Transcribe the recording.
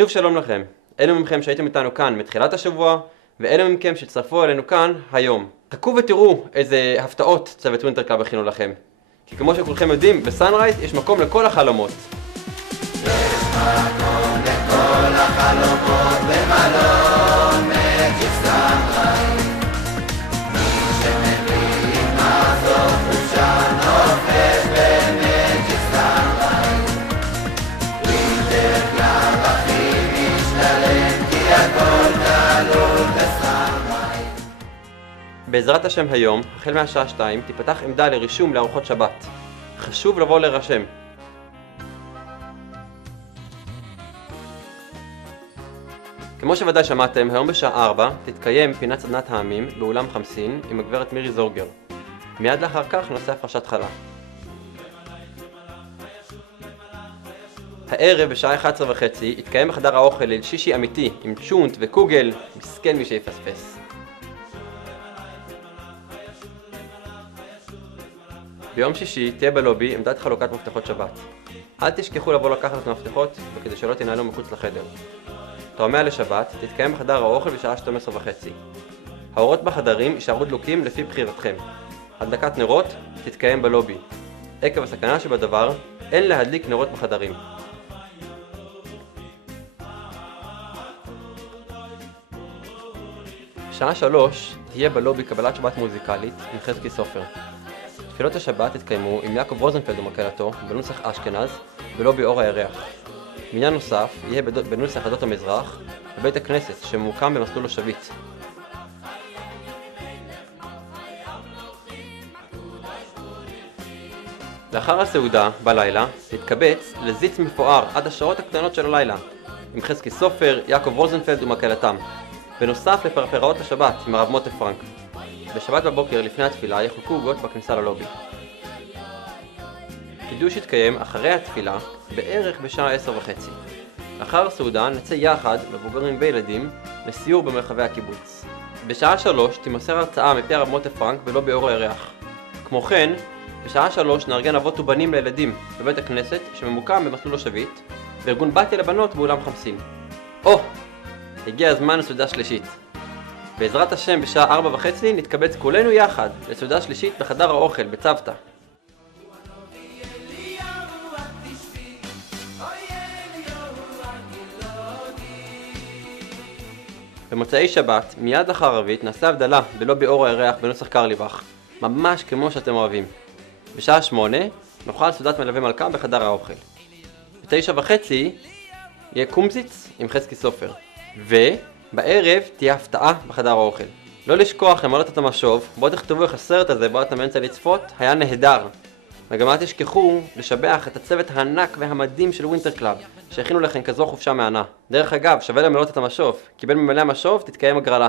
שוב שלום לכם, אלו מכם שהייתם איתנו כאן מתחילת השבוע, ואלו מכם שהצטרפו אלינו כאן היום. חכו ותראו איזה הפתעות צוות ווינטר קלאב הכינו לכם. כי כמו שכולכם יודעים, בסאנרייז יש מקום לכל החלומות. יש מקום לכל החלומות במלון מג'יק סאנרייז. מי שמבין מה זאת חופשה נופש במג'יק סאנרייז. ווינטר קלאב הכי משתלם כי הכל כלול בסאנרייז. בעזרת השם היום, החל מהשעה 2, תיפתח עמדה לרישום לארוחות שבת. חשוב לבוא להירשם. כמו שוודאי שמעתם, היום בשעה 4 תתקיים פינת סדנת העמים באולם חמסין עם הגברת מירי זורגר. מיד לאחר כך נעשה הפרשת חלה. הערב בשעה 11:30 יתקיים בחדר האוכל ליל שישי אמיתי עם צ'ונט וקוגל, מסכן מי שיפספס. ביום שישי תהיה בלובי עמדת חלוקת מפתחות שבת. אל תשכחו לבוא לקחת את המפתחות וכדי שלא תנהלו מחוץ לחדר. תואמיה לשבת תתקיים בחדר האוכל בשעה 12:30. האורות בחדרים יישארו דלוקים לפי בחירתכם. הדלקת נרות תתקיים בלובי. עקב הסכנה שבדבר, אין להדליק נרות בחדרים. בשעה 3 תהיה בלובי קבלת שבת מוזיקלית עם חזקי סופר. תפילות השבת יתקיימו עם יעקב רוזנפלד ומקהלתו בנוסח אשכנז בלובי אור הירח. מניין נוסף יהיה בנוסח עדות המזרח בבית הכנסת שממוקם במסלול השביט. לאחר הסעודה בלילה תתקבץ לזיץ מפואר עד השעות הקטנות של הלילה עם חזקי סופר, יעקב רוזנפלד ומקהלתם, בנוסף לפרפראות השבת עם הרב מוטה פרנק. בשבת בבוקר לפני התפילה יחולקו עוגות בכניסה ללובי. קידוש יתקיים אחרי התפילה בערך בשעה 10:30. לאחר הסעודה נצא יחד, מבוגרים וילדים, לסיור במרחבי הקיבוץ. בשעה 3 תימסר הרצאה מפי הרב מוטה פרנק בלובי אור הירח. כמו כן, בשעה 3 נארגן אבות ובנים לילדים בבית הכנסת שממוקם במסלול השביט, וארגון בתיה לבנות באולם חמסין. הגיע הזמן לסעודה שלישית. בעזרת השם בשעה 4:30 נתקבץ כולנו יחד לסעודה שלישית בחדר האוכל בצוותא. במוצאי שבת, מיד לאחר ערבית, נעשה הבדלה בלובי אור הירח בנוסח קרליבך, ממש כמו שאתם אוהבים. בשעה 8 נאכל סעודת מלווה מלכה בחדר האוכל. ב9:30 יהיה קומזיץ עם חזקי סופר. ובערב תהיה הפתעה בחדר האוכל. לא לשכוח למלא את המשוב, בואו תכתבו איך הסרט הזה בו אתם באמצע לצפות היה נהדר. וגם אל תשכחו לשבח את הצוות הענק והמדהים של ווינטר קלאב, שהכינו לכם כזו חופשה מהנה. דרך אגב, שווה למלא את המשוב, כי בין ממלא המשוב תתקיים הגרלה.